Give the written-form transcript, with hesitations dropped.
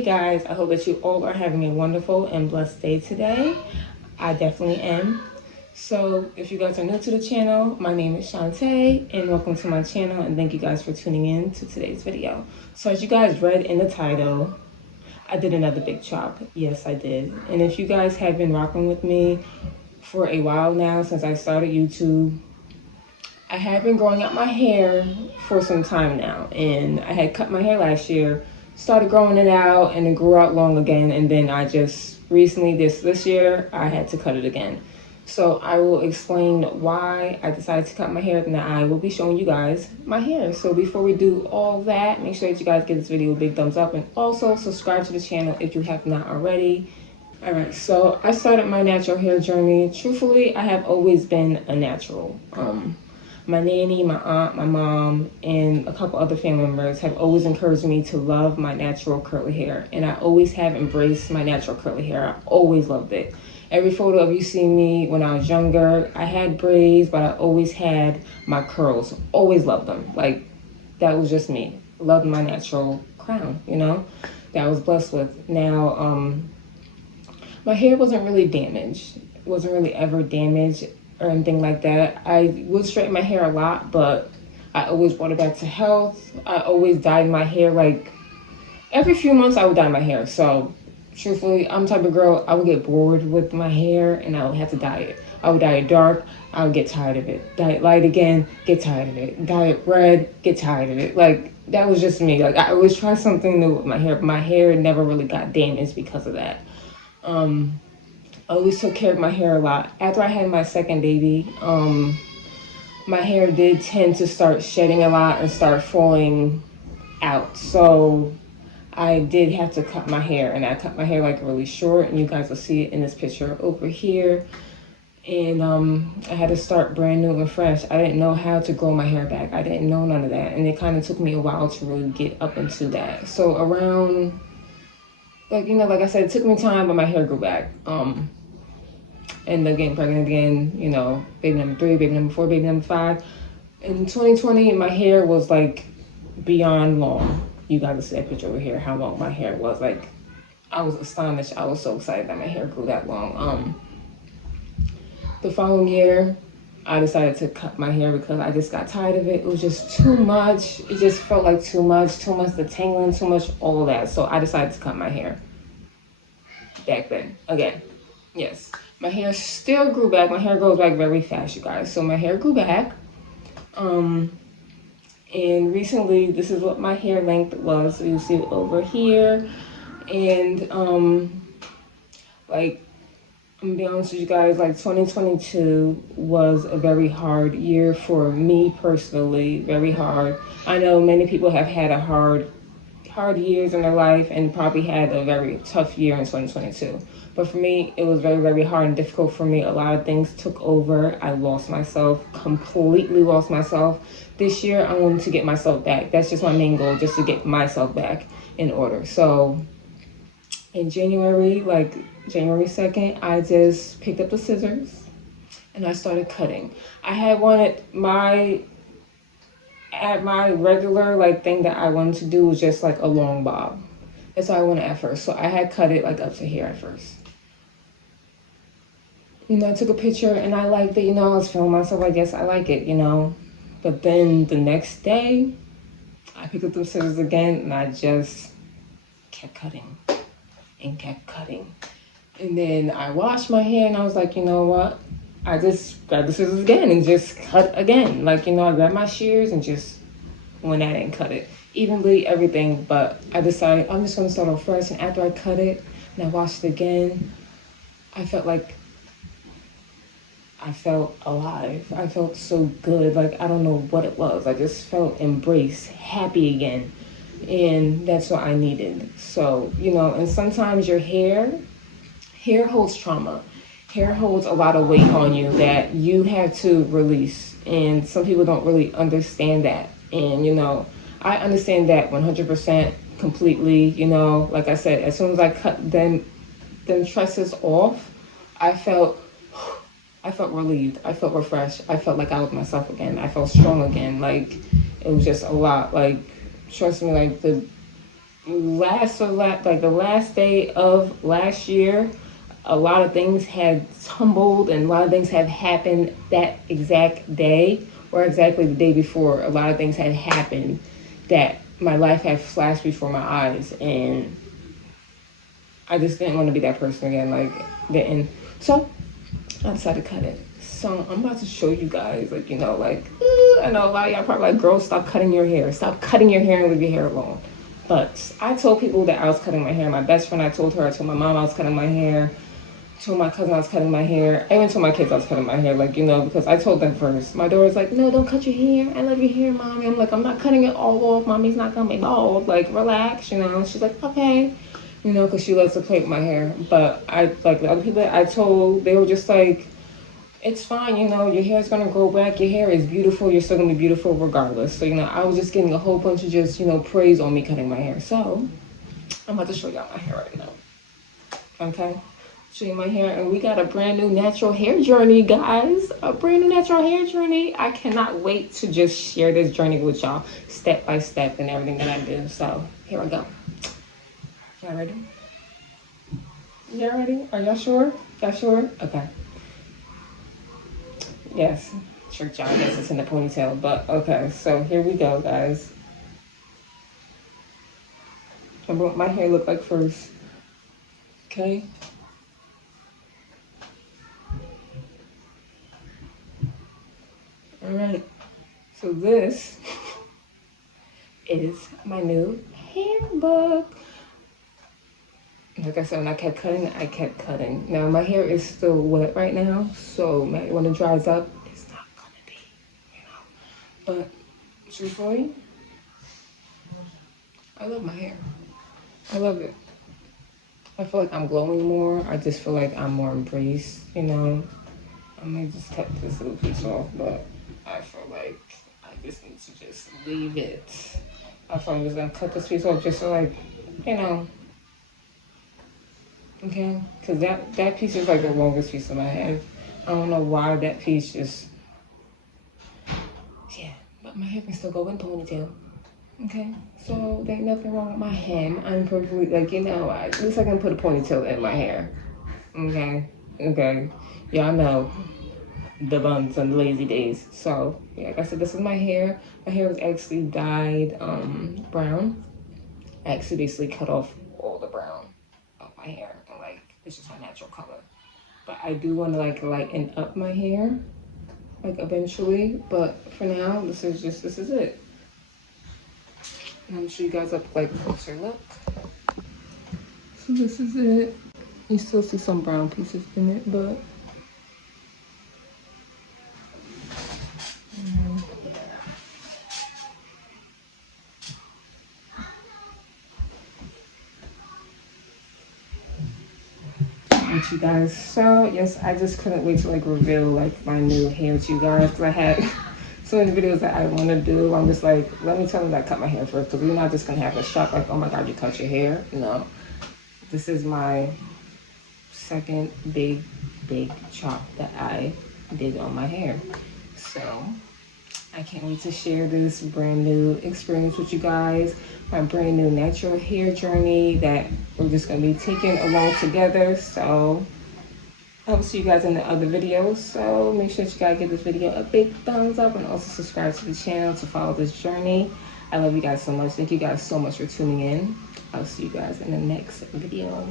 Hey guys, I hope that you all are having a wonderful and blessed day today. I definitely am. So if you guys are new to the channel, my name is Shantae and welcome to my channel, and thank you guys for tuning in to today's video. So as you guys read in the title, I did another big chop. Yes, I did. And if you guys have been rocking with me for a while now, since I started YouTube, I have been growing out my hair for some time now, and I had cut my hair last year, started growing it out, and it grew out long again, and then I just recently, this year, I had to cut it again. So I will explain why I decided to cut my hair, and I will be showing you guys my hair. So before we do all that, make sure that you guys give this video a big thumbs up, and also subscribe to the channel if you have not already. Alright, so I started my natural hair journey. Truthfully, I have always been a natural. My nanny, my aunt, my mom, and a couple other family members have always encouraged me to love my natural curly hair. And I always have embraced my natural curly hair. I always loved it. Every photo of you see me when I was younger, I had braids, but I always had my curls. Always loved them. Like, that was just me. Loved my natural crown, you know, that I was blessed with. Now, my hair wasn't really damaged. It wasn't really ever damaged or anything like that. I would straighten my hair a lot, but I always brought it back to health. I always dyed my hair, like every few months I would dye my hair. So truthfully, I'm the type of girl, I would get bored with my hair and I would have to dye it. I would dye it dark, I would get tired of it. Dye it light again, get tired of it. Dye it red, get tired of it. Like, that was just me. Like, I always try something new with my hair, but my hair never really got damaged because of that. I always took care of my hair a lot. After I had my second baby, my hair did tend to start shedding a lot and start falling out. So I did have to cut my hair, and I cut my hair like really short, and you guys will see it in this picture over here. And I had to start brand new and fresh. I didn't know how to grow my hair back. I didn't know none of that, and it kind of took me a while to really get up into that. So around, like, you know, like I said, it took me time, but my hair grew back. And then getting pregnant again, you know, baby number 3, baby number 4, baby number 5. In 2020, my hair was like beyond long. You guys see that picture over here, how long my hair was. Like, I was astonished. I was so excited that my hair grew that long. The following year, I decided to cut my hair because I just got tired of it. It was just too much. It just felt like too much the tangling, too much, all of that. So I decided to cut my hair back then, again. Yes, my hair still grew back. My hair grows back very fast, you guys. So my hair grew back. And recently, this is what my hair length was. So you see it over here. And like, I'm gonna be honest with you guys, like 2022 was a very hard year for me personally, very hard. I know many people have had a hard years in their life and probably had a very tough year in 2022. But for me, it was very, very hard and difficult for me. A lot of things took over. I lost myself, completely lost myself. This year, I wanted to get myself back. That's just my main goal, just to get myself back in order. So in January, like January 2nd, I just picked up the scissors and I started cutting. I had wanted my regular like thing that I wanted to do was just like a long bob. That's what I wanted at first. So I had cut it like up to here at first. You know, I took a picture and I liked it, you know, I was feeling myself, I guess I like it, you know. But then the next day, I picked up the scissors again and I just kept cutting and kept cutting. And then I washed my hair and I was like, you know what? I just grabbed the scissors again and just cut again. Like, you know, I grabbed my shears and just went at it and cut it. Evenly, everything, but I decided I'm just gonna start off fresh. And after I cut it and I washed it again, I felt like I felt alive. I felt so good. Like, I don't know what it was. I just felt embraced, happy again. And that's what I needed. So, you know, and sometimes your hair holds trauma. Hair holds a lot of weight on you that you have to release. And some people don't really understand that. And, you know, I understand that 100% completely. You know, like I said, as soon as I cut them tresses off, I felt relieved. I felt refreshed. I felt like I was myself again. I felt strong again. Like, it was just a lot. Like, trust me, like, like the last day of last year, a lot of things had tumbled and a lot of things have happened that exact day or exactly the day before. A lot of things had happened that my life had flashed before my eyes, and I just didn't want to be that person again. Like, didn't. So I decided to cut it. So I'm about to show you guys, like, I know a lot of y'all probably like, girls, stop cutting your hair. Stop cutting your hair and leave your hair alone. But I told people that I was cutting my hair. My best friend, I told her. I told my mom I was cutting my hair. I told my cousin I was cutting my hair. I even told my kids I was cutting my hair, like, because I told them first. My daughter's like, no, don't cut your hair. I love your hair, mommy. I'm like, I'm not cutting it all off. Mommy's not gonna be bald. Like, relax, She's like, okay. Because she loves to play with my hair. But like, the other people that I told, they were just like, it's fine, your hair's gonna grow back. Your hair is beautiful. You're still gonna be beautiful regardless. So, I was just getting a whole bunch of just, praise on me cutting my hair. So, I'm about to show y'all my hair right now. Okay? Show you my hair. And we got a brand new natural hair journey, guys. A brand new natural hair journey. I cannot wait to just share this journey with y'all, step by step and everything that I do. So, here I go. Y'all ready? Y'all ready? Are y'all sure? Y'all sure? Okay. Yes. Sure, y'all. I guess it's in the ponytail. But, okay. So, here we go, guys. Remember what my hair looked like first. Okay? All right. So, this is my new hair book. Like I said, when I kept cutting, I kept cutting. Now, my hair is still wet right now, so when it dries up, it's not gonna be, But, truthfully, I love my hair. I love it. I feel like I'm glowing more. I just feel like I'm more embraced, I might just cut this little piece off, but I feel like I just need to just leave it. I thought I was gonna cut this piece off just so, like, okay, because that piece is like the longest piece of my head. I don't know why that piece just, yeah, but my hair can still go in ponytail. Okay, so there ain't nothing wrong with my hem. I'm perfectly, like, at least I can put a ponytail in my hair. Okay, y'all know the buns on the lazy days. So, yeah, like I said, this is my hair. My hair was actually dyed brown. I actually basically cut off all the brown of my hair. And, like, it's just my natural color. But I do want to, like, lighten up my hair, like, eventually. But for now, this is it. And I'm show you guys up, like, closer look. So this is it. You still see some brown pieces in it, but you guys. So yes, I just couldn't wait to like reveal like my new hair to you guys, because I had so many videos that I want to do. I'm just like, let me tell them that I cut my hair first, because we're not just gonna have a shock like, oh my god, you cut your hair. No, this is my second big chop that I did on my hair. So I can't wait to share this brand new experience with you guys, my brand new natural hair journey that we're just going to be taking along together. So I will see you guys in the other videos. So make sure that you guys give this video a big thumbs up and also subscribe to the channel to follow this journey. I love you guys so much. Thank you guys so much for tuning in. I'll see you guys in the next video.